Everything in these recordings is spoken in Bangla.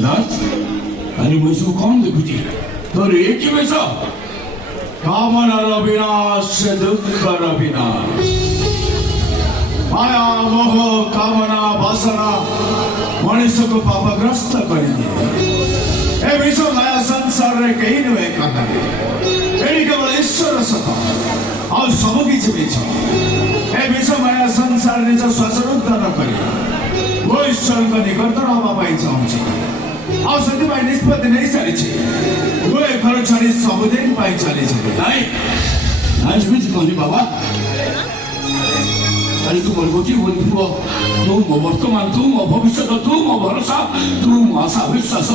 सिद्धार्थ अरे मैं इसको कौन देखुची तो एक ही वैसा कामनार विनाश दुःखर विनाश माया मोह कामना वासना मनुष्य को पापग्रस्त कर दिए ए विश्व माया संसार रे कहीं नुए कहा एड़ी केवल ईश्वर सता और सब किछि मिछ ए विश्व माया संसार निज स्वस्वरूपदान करी वो ईश्वर को निकटतर हवा पाई चाहूछि और सती भाई निष्पत्ति नहीं सारी वो एक घर छाड़ी सबुदिन पाई चली नहीं नाइस बीच कोनी बाबा अरे तू बोल गोटी बोल पुओ तू मो वर्तमान तू मो भविष्य तू मो भरोसा तू मो आशा विश्वास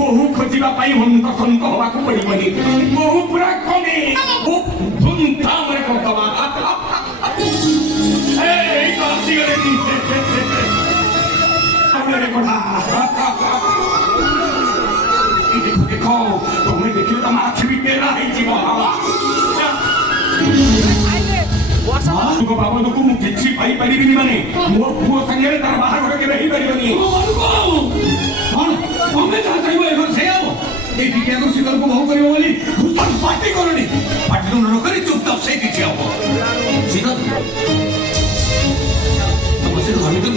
बहु खोजा हंत सत हवा पड़े बहु पूरा कमे धूमधाम देख तुम्हें देख तुम आखि भी टेढ़ा बाबद को मुझे पाई पारि माने मो पुओ संगे तार बाहर के रही पारिबनी तुम्हें जहाँ चाहिए एगर से आओ ये टिकिया को शीतल को बहु करियो बोली घुसन पार्टी करनी पार्टी न करी चुपचाप से किछि आओ शीतल तुम से तो हमें तो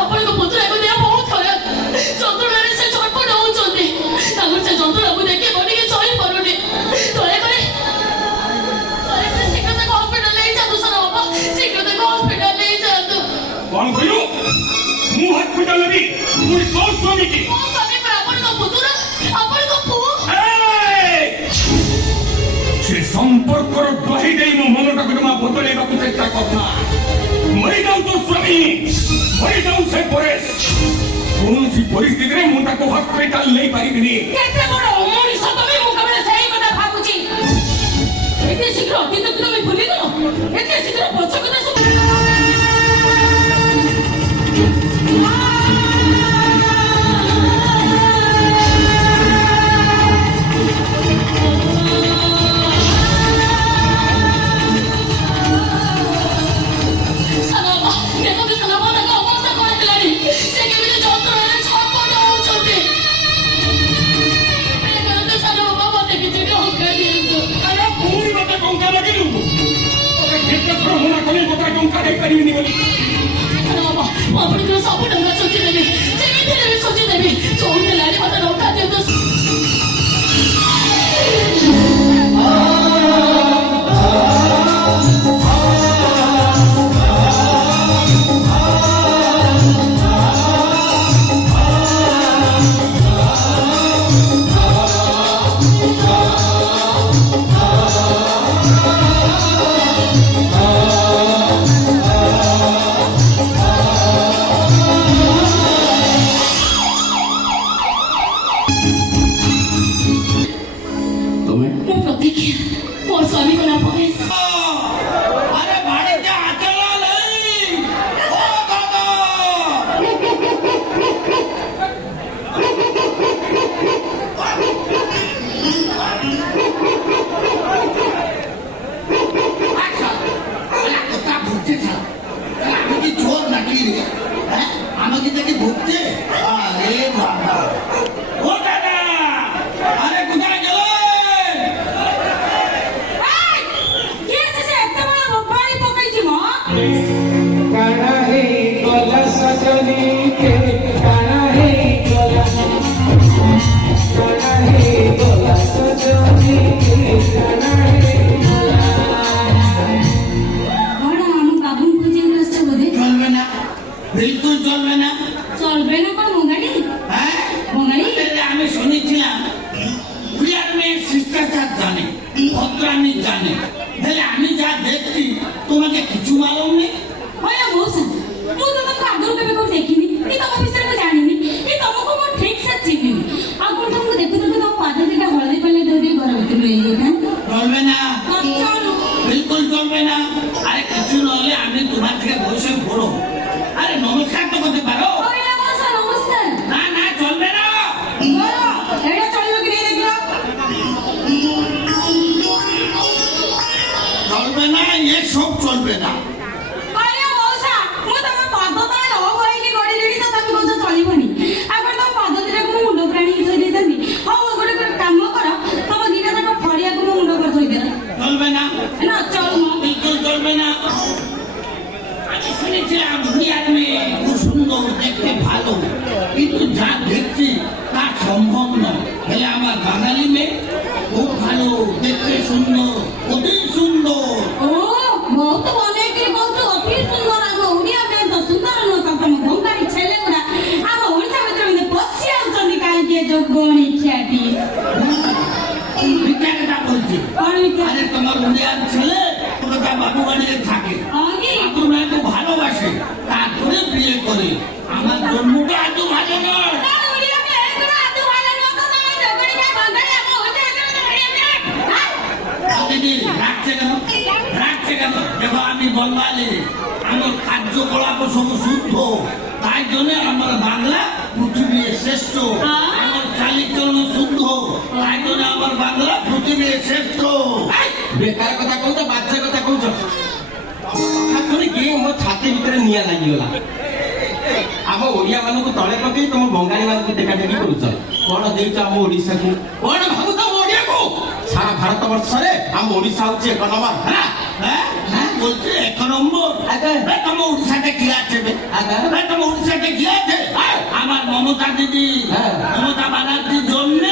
आपण को पुत्र को दिया बहुत खराब चंद्रनारायण से छटपट होउचंदी तागर से चंद्रना को देखे बडी के चली परुनी तोरे करे शीघ्र तक हॉस्पिटल ले जा दूसरा बाबा शीघ्र तक हॉस्पिटल ले जा तू कौन कहियो मु हॉस्पिटल लेबी मुई कौन स्वामी की कौन स्वामी पर आपण को पुत्र आपण को पुओ से संपर्क दही दे मो मनटा को जमा बदलेबा को चेष्टा करना मरी जाऊ तो स्वामी मरी जाऊ से परेश कौन सी परिस्थिति रे मुंडा को हॉस्पिटल ले पारिबिनी केते बड़ अमोनी सतमे मुकाबले सही कथा भाबुची एते शीघ्र अतीत तुमे भूली गलो एते शीघ्र पछ कथा सब চলবে না কোনো বঙ্গালী হ্যাঁ বঙ্গালী তাহলে আমি শুনেছিলাম বিয়ার মেয়ে শিষ্টাচার জানে ভদ্রামি জানে তাহলে আমি যা দেখছি তোমাকে কিছু মালুম নেই হয় মৌসা ମୁଁ ତ ତମକୁ ଆଗରୁ କେବେ କୋଉଠି ଦେଖିନି କି ତମ ବିଷୟରେ ମୁଁ ଜାଣିନି କି ତମକୁ ମୁଁ ଠିକ ସେ ଚିହ୍ନିନି ଆଉ କଣ ତମକୁ ଦେଖୁ ଦେଖୁ ତମ ପାଦ ଦିଟା ହଳଦୀ ପାଣି ଧୋଇ ଦେଇ ଘର ଭିତରୁ ନେଇଯାଇଥାନ୍ତି চলবে না চলো বিলকুল চলবে না আরে কিছু নলে আমি তোমার থেকে বসে বড় আরে নমস্কার তো করতে পারো হইলা মৌসা নমস্কার না না চলবে না বলো এটা চলিব কি নেই দেখিও চলবে না এসব চলবে না হইলা মৌসা ମୁଁ ତମ ପାଦ ତଳେ ନ ବହିକି ଗଡ଼ିଲିଣି ତ ତମେ କହୁଛ ଚଳିବନି ଆଉ କଣ ତମ ପାଦ ଦିଟାକୁ ମୁଁ ମୁଣ୍ଡ ଉପରେ ଆଣିକି ଥୋଇ ଦେଇଥାନ୍ତି ହଉ ଗୋଟେ କାମ କର ତମ ଦିଟା ଯାକ ଫଡ଼ିଆକୁ ମୋ ମୁଣ୍ଡ ଉପରେ ଥୋଇଦିଅ চলবে না না চল মা বিলকুল চলবে না আমি শুনেছিলাম বিয়ার মেয়ে খুব সুন্দর দেখতে ভালো কিন্তু যা দেখছি তা সম্ভব নয় হেলে আমার বাঙালি মেয়ে খুব ভালো দেখতে সুন্দর অতি সুন্দর ଓ ବହୁତ ବନେଇକିରି କହୁଛୁ ଅତି ସୁନ୍ଦର ଆମ ଓଡ଼ିଆ ପାଇଁ ତ ସୁନ୍ଦର ନୁହଁ ତ ତମ ବଙ୍ଗାଳୀ ଛେଲେ ଗୁଡ଼ା ଆମ ଓଡ଼ିଶା ଭିତରେ ଏମିତି ପଶି ଆଉଛନ୍ତି କାହିଁକି ଏ ଯୋଉ ଗଣି ଖିଆଟି মিথ্যা কথা বলছি କଣ ମିଥ୍ୟା? আরে তোমার উড়িয়ার ছেলে কোথাও বাবু বাড়িতে থাকে ହଁ କି? বাবুর মেয়েকে ভালোবাসে তারপরে বিয়ে করে আমার জন্মটা এত ভালো নয় ତା ଓଡ଼ିଆ ପ୍ଲେଟ୍ ଗୁଡ଼ା ଆଦୌ ଭଲ ନୁହଁ ତ ତମେ ଯୋଗଡ଼ିକା ବଙ୍ଗାଳୀ ଆମ ଓଡ଼ିଶା ଭିତରେ ତ ବଢ଼ିଆ ପ୍ଲେଟ୍ দিদি রাখছে কেন রাখছে কেন দেখো আমি বঙ্গালী আমার কার্যকলাপ সব শুদ্ধ তাই জন্য আমার বাংলা পৃথিবীর শ্রেষ্ঠ আমার চালিচলন শুদ্ধ তাই জন্য আমার বাংলা পৃথিবীর শ্রেষ্ঠ ବେକାର କଥା କହୁଛ ବାଜେ କଥା କହୁଛ କଥା ଶୁଣିକି ମୋ ଛାତି ଭିତରେ ନିଆଁ ଲାଗିଗଲା ଆମ ଓଡିଆ ମାନଙ୍କୁ ତଳେ ପକେଇ ତମ ବଙ୍ଗାଳୀ ମାନଙ୍କୁ ଟେକାଟେକି କରୁଛ କଣ ଦେଇଛ ଆମ ଓଡିଶାକୁ କଣ ଭାବୁଛ ଆମ ଓଡିଆକୁ ସାରା ଭାରତ ବର୍ଷରେ ଆମ ଓଡିଶା ହଉଛି ଏକ ନମ୍ବର ହେଲା বলছে এক নম্বর আগে। তোমার উড়িষ্যাতে কি আছে বে? আগে। তোমার উড়িষ্যাতে কি আছে আমার মমতা দিদি হ্যাঁ। মমতা ব্যানার্জির জন্য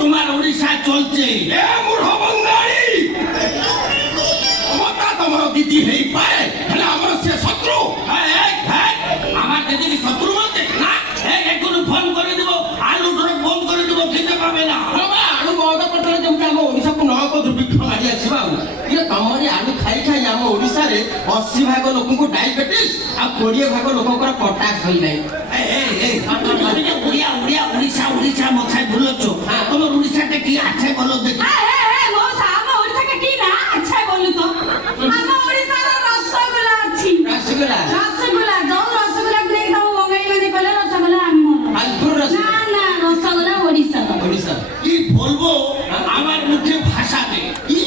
তোমার উড়িষ্যা চলছে এ মূঢ় বঙ্গাଳୀ মমতা ତମର ଦିଦି ହେଇପାରେ ହେଲେ ଆମର ସେ ଶତ୍ରୁ আমার দিদিকে শত্রু বলছে না এখন ফোন করে দিব আলু ট্রক বন্ধ করে দিব খেতে পাবে না ଆଳୁ ବଳଦ ପଟରେ ଯେମିତି ଆମ ଓଡିଶାକୁ ନଅକ ଦୁର୍ଭିକ୍ଷ ମାରି ଆସିବା ଆଉ ଇଏ ତମରି ଆଳୁ ଖାଇ ଖାଇ ଆମ ଓଡିଶାରେ 80 ଭାଗ ଲୋକଙ୍କୁ ଡାଇବେଟିସ୍ ଆଉ 20 ଭାଗ ଲୋକଙ୍କର ପଟାସ ହୋଇନାହିଁ উড়িয়া উড়িয়া উড়িষ্যা উড়িষ্যা মথায় ভুলছ তোমার উড়িষ্যাতে কি আছে বলো দেখি মৌসা ଆମ ଓଡ଼ିଶାকে କି ନା ଆଚ୍ଛା ବୋଲୁ ତ ଆମ ଓଡ଼ିଶାର ରସଗୋଲା ଅଛି ରସଗୋଲା রসগোল্লা যাও রসগোল্লা গুলো একদম বঙ্গালী মানে কইলে রসগোল্লা আমার আলপুর রসগোল্লা না না রসগোল্লা ওড়িশা ওড়িশা কি বলবো আমার মুখে ভাষা নেই কি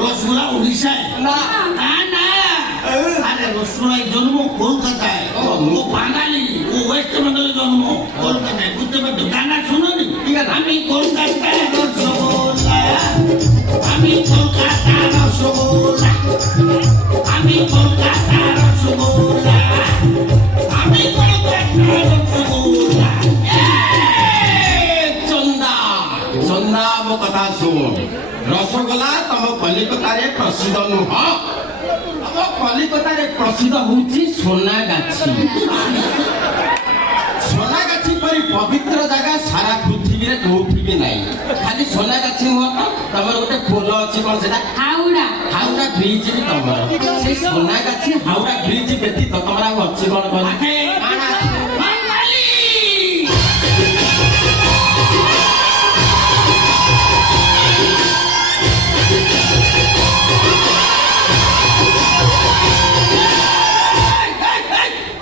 রসগোল্লা উড়িষ্যায় না না না আরে রসগোল্লায় জন্ম কলকাতায় ও বাঙালি ও ওয়েস্ট বেঙ্গলে জন্ম কলকাতায় বুঝতে পারছো গানা শুনোনি আমি কলকাতায় রসগোল্লা আমি কলকাতা রসগোল্লা আমি কলকাতা রসগোল্লা আমি কলকাতা রসগোল্লা চন্দা চন্দা ମୋ କଥା ଶୁଣ ରସଗୋଲା ତମ କଲିକତାରେ ପ୍ରସିଦ୍ଧ ନୁହଁ ଆମ କଲିକତାରେ ପ୍ରସିଦ୍ଧ ହଉଛି সোনাগাছি সোনাগাছি ପରି ପବିତ୍ର ଜାଗା ସାରା ପୃଥିବୀରେ କୋଉଠି ବି ନାହିଁ ଖାଲି সোনাগাছি ନୁହଁ ତ ତମର ଗୋଟେ ପୋଲ ଅଛି କଣ ସେଟା হাওড়া ହାଉଡା ବ୍ରିଜ ବି ତମର ସେଇ সোনাগাছি ହାଉଡା ବ୍ରିଜ ବ୍ୟତୀତ ତମର ଆଉ ଅଛି କଣ କହିଲ আছে କଣ ଅଛି? বাঙালি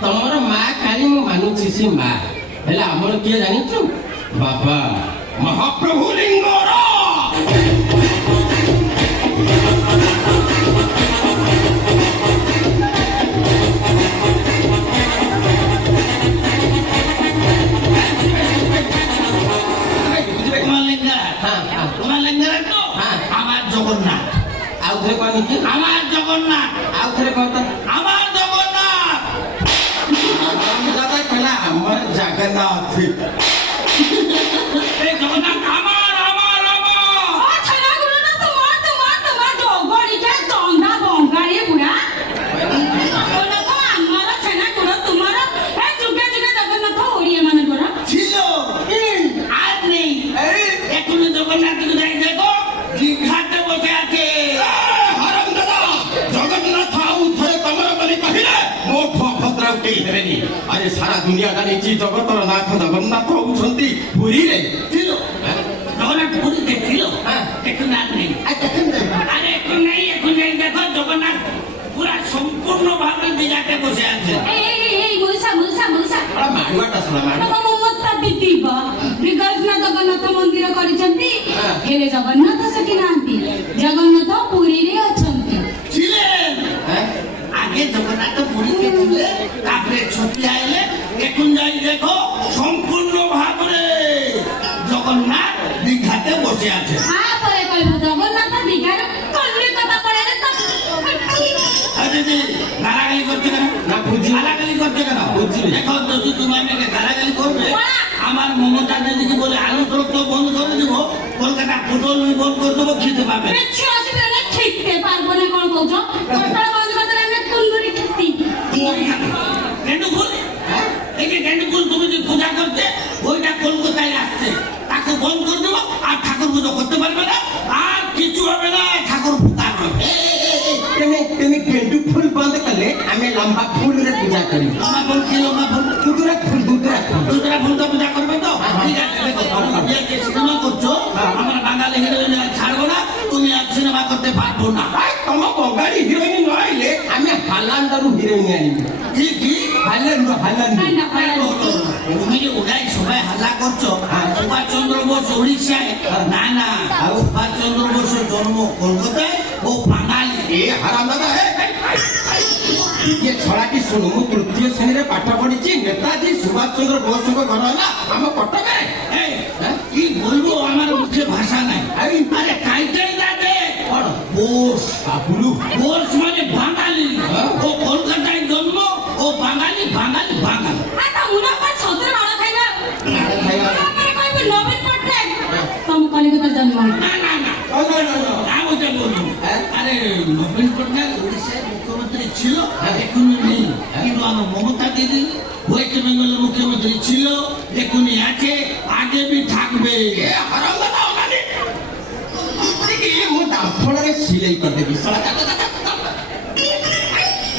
ତମର ମା କାଳି ମୁଁ ମାନୁଛି ସେ ମା ହେଲେ ଆମର କିଏ ଜାଣିଛୁ ବାବା ମହାପ୍ରଭୁ ଲିଙ୍ଗର তোমার লিঙ্গারা হ্যাঁ, হ্যাঁ। তোমার লিঙ্গারা তো হ্যাঁ। আমার জগন্নাথ ଆଉ ଥରେ କଣ କି আমার জগন্নাথ ଆଉ ଥରେ କହ ତ আমার জগন্নাথ দাদা କହିଲା ଆମର ଜାଗନ୍ନାଥ ଅଛି এই জগন্নাথ আমার আমার আমার ও ছানা গুলো না তোমার জগড়িকা চন্দা বঙ্গালী বুড়া ওনা তো আমার ছানা গুলো তোমার এ যুগে যুগে জগন্নাথ ଦୁନିଆ ଜାଣିଛି ଜଗତର ନାଥ ଜଗନ୍ନାଥ ହଉଛନ୍ତି ପୁରୀରେ। ছিল জগন্নাথ পুরী দেখছিল হ্যাঁ। এখন আর নেই আরে এখন নেই দেখো জগন্নাথ পুরা সম্পূর্ণ ভাবে দীঘাতে বসে আছে এই মৌসা ମାଡୁଆଟା ଶୁଣା ମାଡୁଆ। ତମ ମମତା ଦିଦିବ ବିଗର୍ଜନା ଜଗନ୍ନାଥ ମନ୍ଦିର କରିଛନ୍ତି ହଁ। ହେଲେ ଜଗନ୍ନାଥ ସେଠି ନାହାନ୍ତି ଜଗନ୍ନାଥ ପୁରୀରେ ଅଛନ୍ତି ছিলেন হ্যাঁ? আগে জগন্নাথ পুরীতে ছিলে তারপরে ছুটি আইলে এখন যাই দেখো সম্পূর্ণ ভাবে জগন্নাথ দীঘাতে বসে আছে ତାପରେ କହିବ ଜଗନ୍ନାଥ ଦୀଘାର କଲିକତା ପଳେଇଲେ ତ আরে দিদি গালাগালি করছে কেন না, বুঝি। গালাগালি করছে কেন বুঝি। দেখো যদি তুমি আমাকে গালাগালি করবে বলা। আমার মমতা দিদিকে বলে আলু ট্রক বন্ধ করে দিব কলকাতা ফুটবল বন্ধ করে দেবো খেতে পাবে କିଛି ଅସୁବିଧା ନାହିଁ ଠିକতে ପାরবো ନା କଣ କହୁଛ ପୋଟଳ ବନ୍ଦ କରିଦେଲେ ଆମେ କୁନ୍ଦୁରି ଖିତି গেন্ডুফুল এই যে গেন্ডুফুল তুমি যে পূজা করছে ওইটা কলকাতায় আসছে তাকে বন্ধ করে দেবো আর ঠাকুর পুজো করতে পারবে না আর কিছু হবে না ঠাকুর পুজা হবে তুমি গেন্ডু ফুল বন্ধ করলে আমি লম্বা ফুলের পূজা করি। আমার বল কি লম্বা ফুল দুদুরা ফুল দুজরা ফুল তো পূজা করবে তো ঠিক আছে দেখো তুমি যে সিনেমা করছো আমরা বাঙালি হিরোইন ছাড়বো না তুমি আর সিনেমা করতে পারবো না তম বঙ্গালী হিরোইন নইলে আমি হালান্ডারু হিরোইন আনিবি। কি কি হালান্ডু না না পারবো তুমি যে ওটাই সবাই হাল্লা করছো সুভাষ চন্দ্র বোস উড়িষ্যায় না না সুভাষ চন্দ্র বোসের জন্ম কলকাতায় ও বাঙালি এ হারাম দাদা ইয়ে ছড়াটি শুণু মু তৃতীয় শ্রেণীরে পাঠ পড়িছি নেতাজি সুভাষ চন্দ্র বোসଙ୍କ ঘর হলা ଆମ কটকে। এই, কি বলবো আমার মুখে ভাষা নাই আরে আরে টাইটেল দাদে বড় বোস বাবুলু বোস মানে বাঙালি ও কলকাতায় জন্ম ও বাঙালি বাঙালি বাঙালি আর তা মুনাফা সদর মারা খাইবা খাইবা। তারপরে কইবে নবীন পটনায়ক তম কলিকতা জন্ম না না না আমি ওটা বলবো আরে নবীন পটনায়ক উড়িষ্যার মুখ্যমন্ত্রী ছিল এখন নেই কিন্তু আমার মমতা দিদি ওয়েস্ট বেঙ্গলের মুখ্যমন্ত্রী ছিল এখনই আছে আগে বি থাকবে এ হারাম দাদা মানে কি মু দাফড়রে সিলাই করে দেবি সালা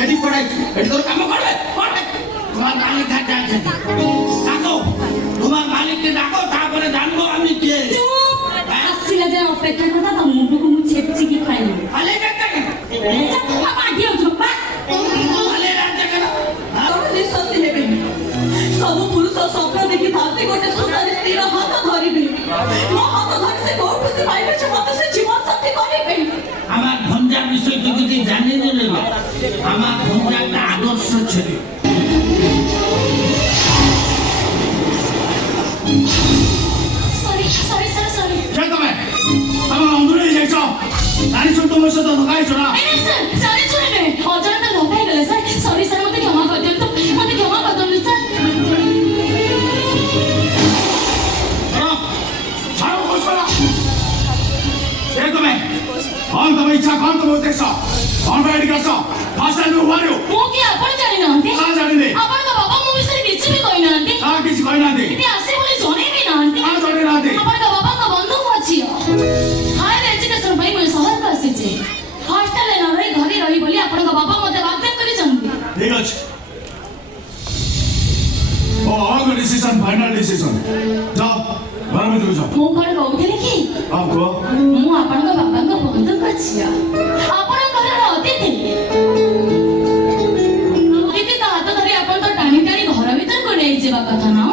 এটি পড়াইছি এটি তোর কাম করবে করবে। তোমার মালিক কাছে আছে ডাকো তোমার মালিককে ডাকো তারপরে জানবো আমি কে চুপ আসছিলা যে অপেক্ষা কথা তম মুখକୁ ମୁଁ ଛେଚିକି ଖାଇଲି মালিক আছে কেন ମାଗି ଅଛୁ ବା মালিক আছে কেন ତମେ ନିଶ୍ୱାସ ନେବେନି ସବୁ ପୁରୁଷ ସ୍ୱପ୍ନ ଦେଖିଥାନ୍ତି ଗୋଟେ ସୁନ୍ଦରୀ ସ୍ତ୍ରୀର ହାତ ଧରିବେ ମୋ ହାତ ଧରି ସେ ବହୁତ ଖୁସି ପାଇବେ ଯେ ମତେ ସେ ଜୀବନ ସାଥୀ କରିବେ আমার ভঞ্জা বিষয়টি যদি জানিয়ে দিলে আমার ভঞ্জা একটা আদর্শ ছেলে ସରି ସରି ସରି ସରି কে তুমি আমার অন্ধরে যাইছ জানিছ তোমার সাথে ধোকাইছ না ନାଇଁ ସାର୍ ସରି ଶୁଣିବେ ଅଜାଣତା ଧୋକା ହେଇଗଲା ସାର୍ ସରି ସାର୍ ମତେ କ୍ଷମା କରିଦିଅନ୍ତୁ ମତେ କ୍ଷମା କରିଦିଅନ୍ତୁ ସାର୍ ছাড়ো বসো না কে তুমি কौन তোমার ইচ্ছা কौन তোমার উদ্দেশ্য কौन বাইরে গেছ ফার্স্ট টাইম ওয়ারিও ମୁଁ କି ଆପଣ ଜାଣିନାହାନ୍ତି କା ଜାଣିନି ଆପଣଙ୍କ ବାବା ମୋ ବିଷୟରେ କିଛି ବି କହିନାହାନ୍ତି କା କିଛି କହିନାହାନ୍ତି ଏଠି ଆସେ ବୋଲି ଜଣେଇ ବି ନାହାନ୍ତି କା ଜଣେଇ ନାହାନ୍ତି ଆପଣଙ୍କ ବାବାଙ୍କ ବନ୍ଧୁ ମୋ ଝିଅ ହାୟର ଏଜୁକେସନ ପାଇଁ ମୁଁ ସହରକୁ ଆସିଛି ହଷ୍ଟେଲରେ ନ ରହି ଘରେ ରହି ବୋଲି ଆପଣଙ୍କ ବାବା ମତେ ବାଧ୍ୟ କରିଛନ୍ତି ঠিক আছে ও অল ডিসিশন ফাইনাল ডিসিশন যাও ঘর ভিতরে যাও ମୁଁ କଣ କହୁଥିଲି କି ଆଉ କୁହ ମୁଁ ଆପଣଙ୍କ ବାବାଙ୍କ ବନ୍ଧୁଙ୍କ ଝିଅ ଆପଣଙ୍କ ଘରର ଅତିଥି ଅତିଥି ତ ହାତ ଧରି ଆପଣ ତ ଟାଣି ଟାଣି ଘର ଭିତରକୁ ନେଇଯିବା କଥା ନା